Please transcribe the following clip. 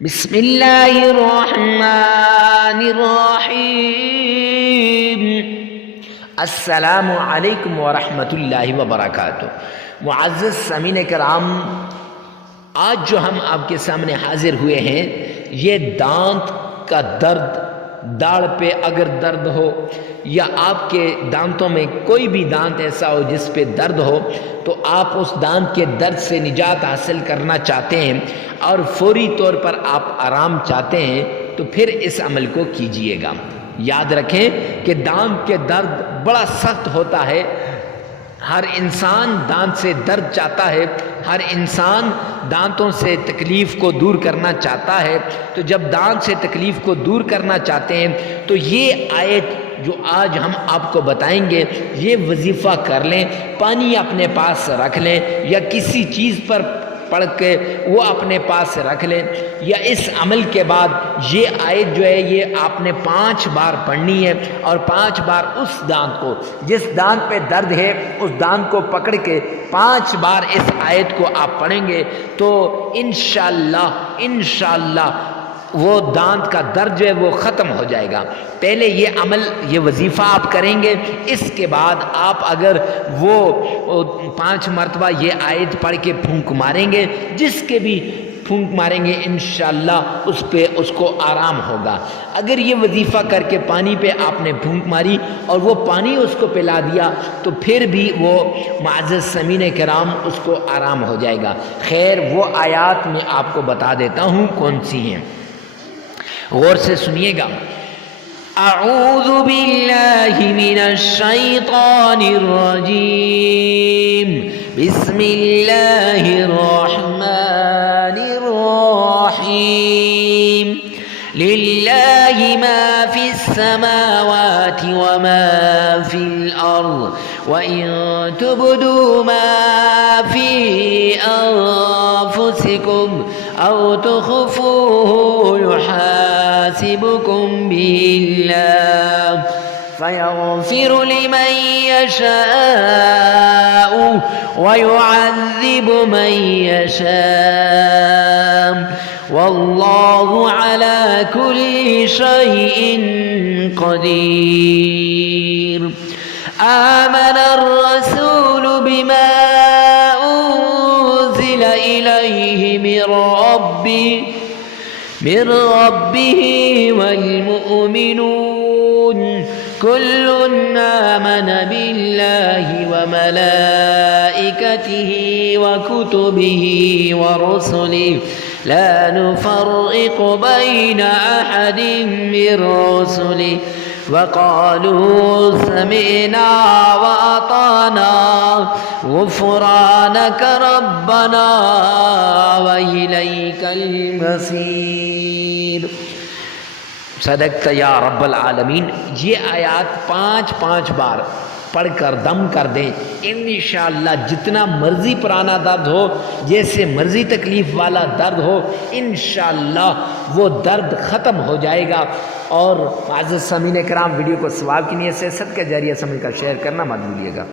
بسم اللہ الرحمن الرحیم۔ السلام علیکم ورحمۃ اللہ وبرکاتہ۔ معزز سامعین کرام، آج جو ہم آپ کے سامنے حاضر ہوئے ہیں، یہ دانت کا درد، داڑھ پہ اگر درد ہو یا آپ کے دانتوں میں کوئی بھی دانت ایسا ہو جس پہ درد ہو، تو آپ اس دانت کے درد سے نجات حاصل کرنا چاہتے ہیں اور فوری طور پر آپ آرام چاہتے ہیں، تو پھر اس عمل کو کیجئے گا۔ یاد رکھیں کہ دانت کے درد بڑا سخت ہوتا ہے۔ ہر انسان دانت سے درد چاہتا ہے، ہر انسان دانتوں سے تکلیف کو دور کرنا چاہتا ہے۔ تو جب دانت سے تکلیف کو دور کرنا چاہتے ہیں تو یہ آیت جو آج ہم آپ کو بتائیں گے، یہ وظیفہ کر لیں، پانی اپنے پاس رکھ لیں یا کسی چیز پر پڑھ کے وہ اپنے پاس رکھ لیں، یا اس عمل کے بعد یہ آیت جو ہے یہ آپ نے 5 بار پڑھنی ہے، اور 5 بار اس دانت کو، جس دانت پہ درد ہے اس دانت کو پکڑ کے 5 بار اس آیت کو آپ پڑھیں گے تو انشاءاللہ وہ دانت کا درد جو ہے وہ ختم ہو جائے گا۔ پہلے یہ عمل، یہ وظیفہ آپ کریں گے، اس کے بعد آپ اگر وہ 5 مرتبہ یہ آیت پڑھ کے پھونک ماریں گے، جس کے بھی پھونک ماریں گے انشاءاللہ اس کو آرام ہوگا۔ اگر یہ وظیفہ کر کے پانی پہ آپ نے پھونک ماری اور وہ پانی اس کو پلا دیا تو پھر بھی وہ معزز سامعین کرام اس کو آرام ہو جائے گا۔ خیر، وہ آیات میں آپ کو بتا دیتا ہوں کون سی ہیں، غور سے سنیے گا۔ اعوذ باللہ من الشیطان الرجیم، بسم اللہ الرحمن الرحیم۔ للہ ما فی السماوات وما فی الارض وَإِن تُبْدُوا مَا فِي أَنفُسِكُمْ أَوْ تُخْفُوهُ يُحَاسِبْكُم بِهِ اللَّهُ فَيَغْفِرُ لِمَن يَشَاءُ وَيُعَذِّبُ مَن يَشَاءُ وَاللَّهُ عَلَى كُلِّ شَيْءٍ قَدِيرٌ۔ آمن الرسول بما أنزل إليه من ربه والمؤمنون كل آمن بالله وملائكته وكتبه ورسله لا نفرق بين أحد من رسله وقالوا سمعنا وأطعنا غفرانك ربنا وإليك المصير۔ صدقت یا رب العالمین۔ یہ آیات 5 بار پڑھ کر دم کر دیں، انشاءاللہ جتنا مرضی پرانا درد ہو، جیسے مرضی تکلیف والا درد ہو، انشاءاللہ وہ درد ختم ہو جائے گا۔ اور معزز سامعین کرام، ویڈیو کو ثواب کی نیت سے صدقہ جاریہ سمجھ کر شیئر کرنا مت بھولیے گا۔